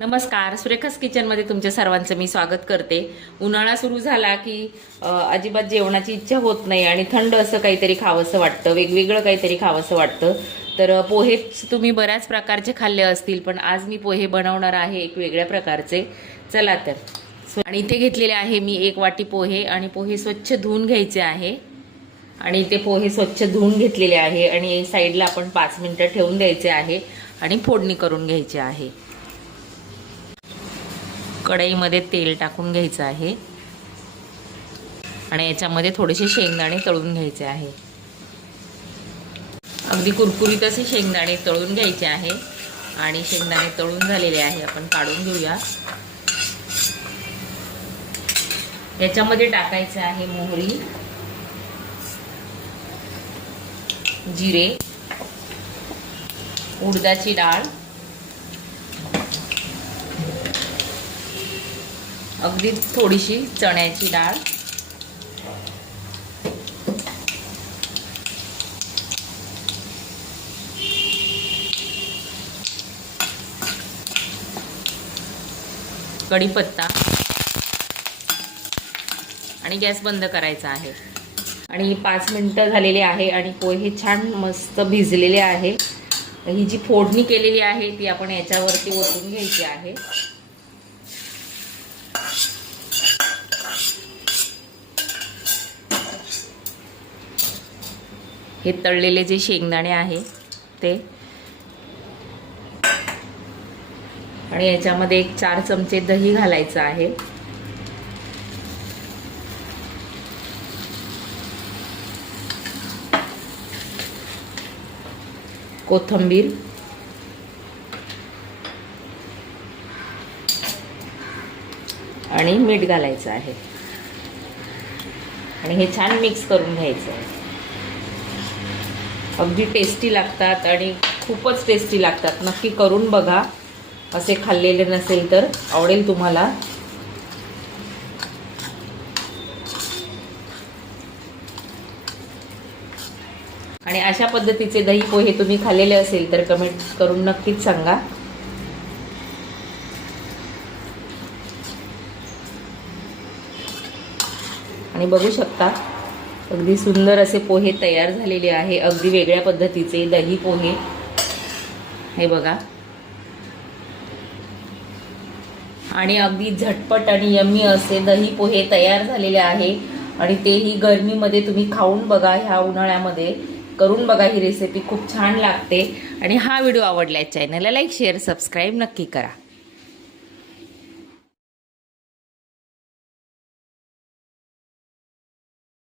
नमस्कार सुरेखास किचनमध्ये तुमच्या सर्वांचं मी स्वागत करते. उन्हाळा सुरू झाला की अजिबात जेवणाची इच्छा होत नाही आणि थंड असं काहीतरी खावंसं वाटतं वेगवेगळं काहीतरी खावंसं वाटतं. तर पोहे तुम्ही बऱ्याच प्रकारचे खाल्ले असतील पण आज मी पोहे बनवणार आहे एक वेगळ्या प्रकारचे. चला तर. आणि इथे घेतलेले आहे मी एक वाटी पोहे आणि पोहे स्वच्छ धुवून घ्यायचे आहे. आणि ते पोहे स्वच्छ धुवून घेतलेले आहे आणि साईडला आपण पाच मिनटं ठेवून द्यायचे आहे आणि फोडणी करून घ्यायची आहे. कढईमध्ये तेल टाकून घ्यायचं आहे. आणि याच्यामध्ये थोडेसे शेंगदाणे तळून घ्यायचे आहे. अगदी कुरकुरीत असे शेंगदाणे तळून घ्यायचे आहे. आणि शेंगदाणे तळून झालेले आहे. आपण काढून घेऊया. याच्यामध्ये टाकायचं आहे मोहरी जिरे उडदाची डाळ अगदी थोडीशी चण्याची डाळ. कढीपत्ता. आणि गॅस बंद करायचा आहे. आणि पाच मिनटं झालेली आहे आणि पोहे छान मस्त भिजलेले आहे. ही जी फोडणी केलेली आहे ती आपण याच्यावरती ओतून घ्यायची आहे. हे तळलेले जे शेंगदाणे आहे ते. आणि याच्यामध्ये एक चार चमचे दही घालायचं आहे. कोथंबीर. आणि मीठ घालायचं आहे. आणि हे छान मिक्स करून घ्यायचं आहे. अगदी टेस्टी लागतात आणि खूपच टेस्टी लागतात. नक्की करून बघा. असे खाल्लेले नसेल तर आवडेल तुम्हाला. आणि अशा पद्धतीचे दही पोहे तुम्ही खाल्लेले असेल तर कमेंट करून नक्कीच सांगा. आणि बघू शकता अगदी सुंदर असे पोहे तयार झालेले आहे. अगदी वेगळ्या पद्धतीचे दही पोहे. हे बघा. आणि अगदी झटपट आणि यम्मी असे दही पोहे तयार झालेले आहे. आणि तेही गरमीमध्ये तुम्ही खाऊन बघा ह्या उन्हाळ्यामध्ये. करून बघा ही रेसिपी खूप छान लागते. आणि हा व्हिडिओ आवडला चॅनलला लाईक शेअर सबस्क्राईब नक्की करा.